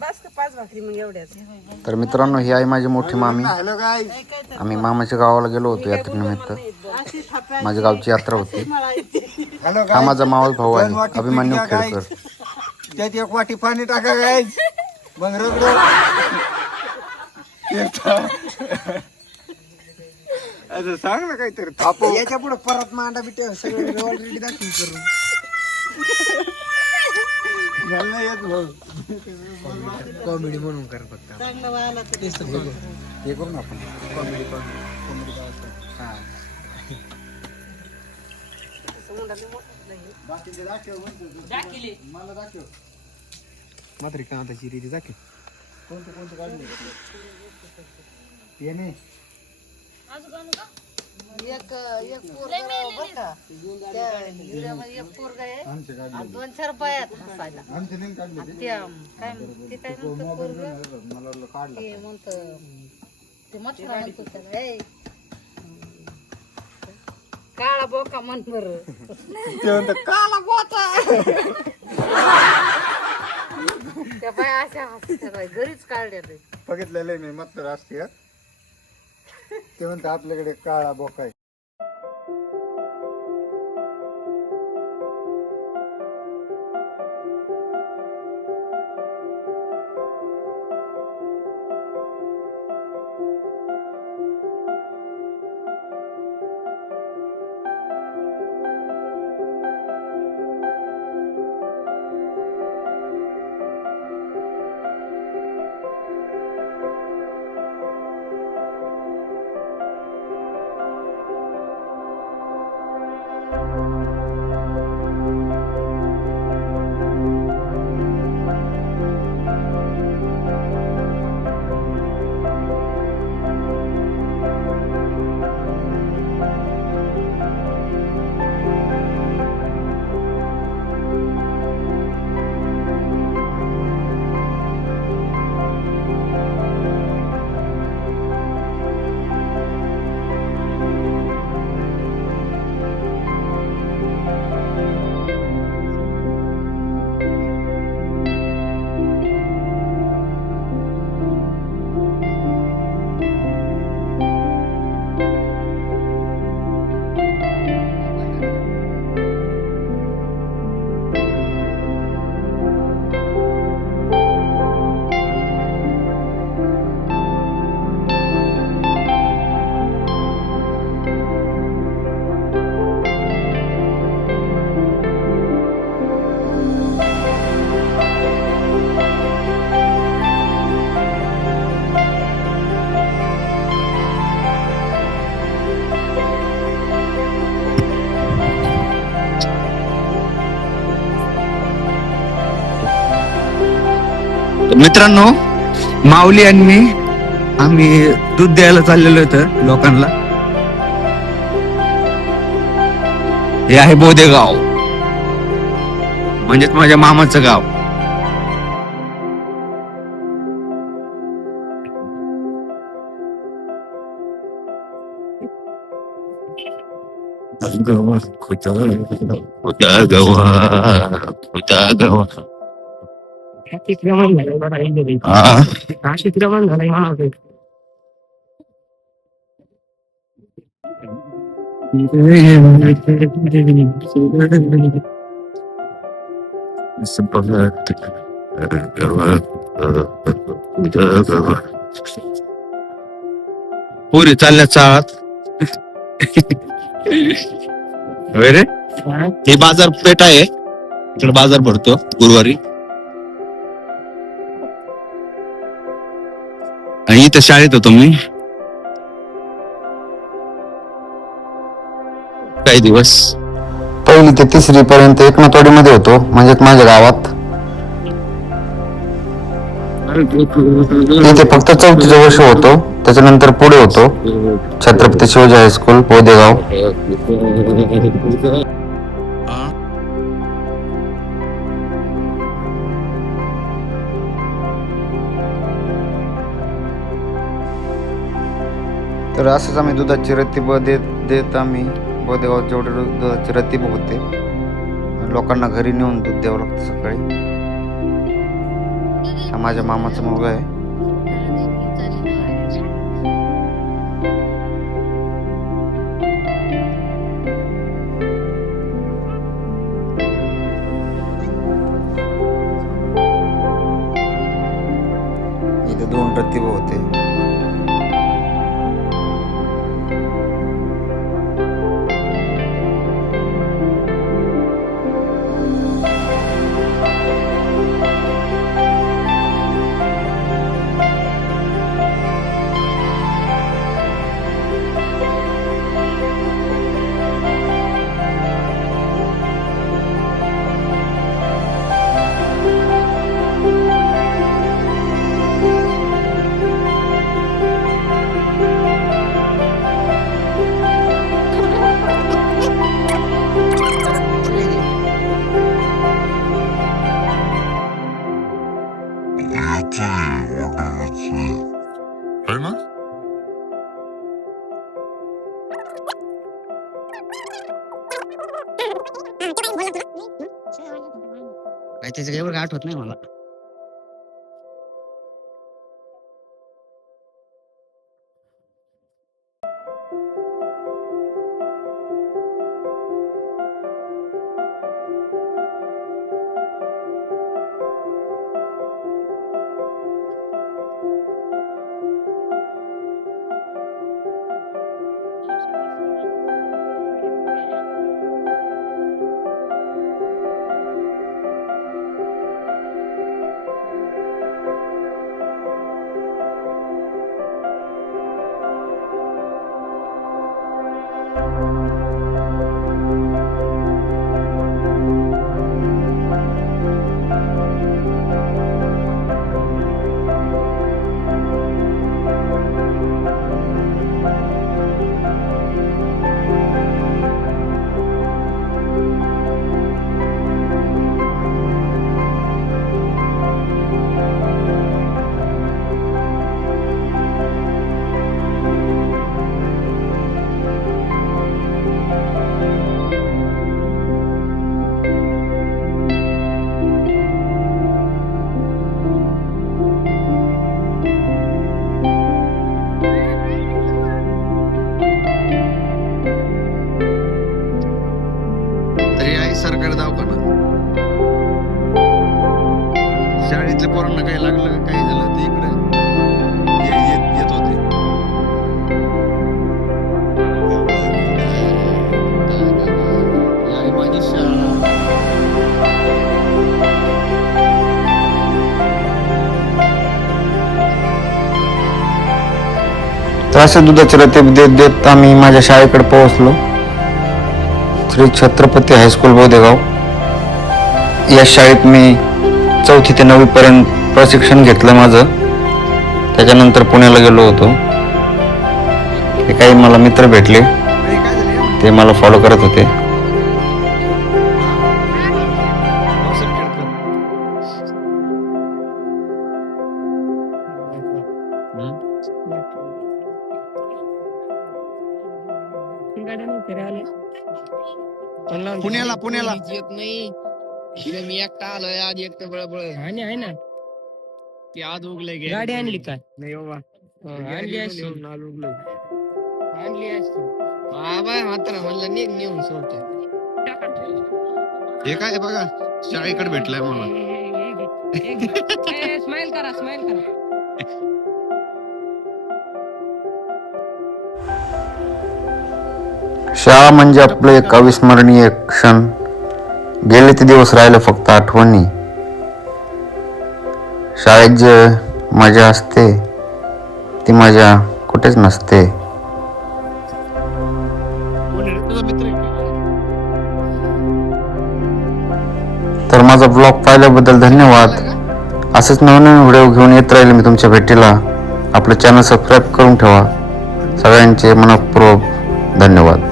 बस का 5 भाकरी मग एवढ्याच. तर मित्रांनो, ही आहे माझी मोठी मामी. आम्ही मामाच्या गावाला गेलो होतो यात्रेनिमित्त. माझ्या गावची यात्रा होती. हा माझा मावस भाऊ आहे अभिमन्यू खेडकर. त्यात एक वाटी पाणी टाका गायच मग रगडो. असं सांग ना काहीतरी थापो. याच्या पुढे परत मांडा बिटे सगळं ऑलरेडी दाखवून करून घालणं येत भाऊ. कॉमेडी म्हणून कर फक्त. चांगलं व्हायला तर तेच तर करू. हे करू ना आपण कॉमेडी कॉमेडी काय असतं. हा बाकीचे दाखव म्हणतो. मला दाखव मात्र कांताची रीती दाखव. कोणते कोणते काढले येणे. एक पोरगा बरं का त्या हिऱ्यामध्ये एक पोरगा आहे आमचे काढले आणि 2-4 बायात हसायला. आमचे नाही काढले ते. ते काय ते काय म्हणतं पोरगं? मला वाटलं काढलं. ते म्हणतं ते मथुरा म्हणतो त्याला, "ए, काळा बोका म्हण बरं." ते म्हणतात काला बोचा. त्या बाया अशा हसतात बाई, घरीच काढल्या ते. बघितलेलं आहे मी मस्त राष्ट्रीय. ते म्हणतात आपल्याकडे काळा बोका आहे. मित्रांनो, माऊली आणि मी आम्ही दूध द्यायला चाललेलो इथं लोकांना. हे आहे बोदेगाव, म्हणजेच माझ्या मामाचं गाव. गवा खुदा खुदा गवा खुदा गवा. पुरी चालल्या चाळात. रे हे बाजारपेठ आहे, इकडे बाजार भरतो गुरुवारी. आणि इथं शाळेत होतो मी काही दिवस. 1ली ते 3री पर्यंत एकनाथवाडी मध्ये होतो, म्हणजेच माझ्या गावात. इथे फक्त 4थं वर्ष होतो, त्याच्यानंतर पुढे होतो छत्रपती शिवाजी हायस्कूल बोदेगाव. तर असंच आम्ही दुधाची रत्ती देत आम्ही बोदेगावात जेवढे दुधाची रत्ती होते लोकांना घरी नेऊन दूध द्यावं लागतं सकाळी. हा माझ्या मामाचा मुलगा आहे. इथे 2 प्रतिभा होते. काय त्याचं एवढं काय आठवत नाही मला. सरकारी दवाखाना. शाळेतल्या पोरांना काही लागलं काही झालं तर इकडे येत होते. माझी शाळा. तर असे दुधाचे रते देत देत आम्ही माझ्या शाळेकडे पोहोचलो. श्री छत्रपती हायस्कूल बोदेगाव. या शाळेत मी 4थी ते 9वी पर्यंत प्रशिक्षण घेतलं माझं. त्याच्यानंतर पुण्याला गेलो होतो. ते काही मला मित्र भेटले, ते मला फॉलो करत होते. पुण्याला येत नाही. मी एकटा आलोय आज. एकटा बळबळ आहे ना. ती आज उगले गाडी आणली काय? नाही बाबा, आणली असती. आणली असती बाबा. मात्र म्हणलं निघ नेऊन सोडते. हे काय बघा, शाळेकडे भेटलाय मला. स्माइल करा, स्माइल करा. शाळा म्हणजे आपलं एक अविस्मरणीय क्षण. गेले ते दिवस राहिले फक्त आठवणी. शाळेत जे मजा असते ती मजा कुठेच नसते. तर माझा ब्लॉग पाहिल्याबद्दल धन्यवाद. असेच नवनवीन व्हिडिओ घेऊन येत राहील मी तुमच्या भेटीला. आपलं चॅनल सबस्क्राईब करून ठेवा. सगळ्यांचे मनःपूर्वक धन्यवाद.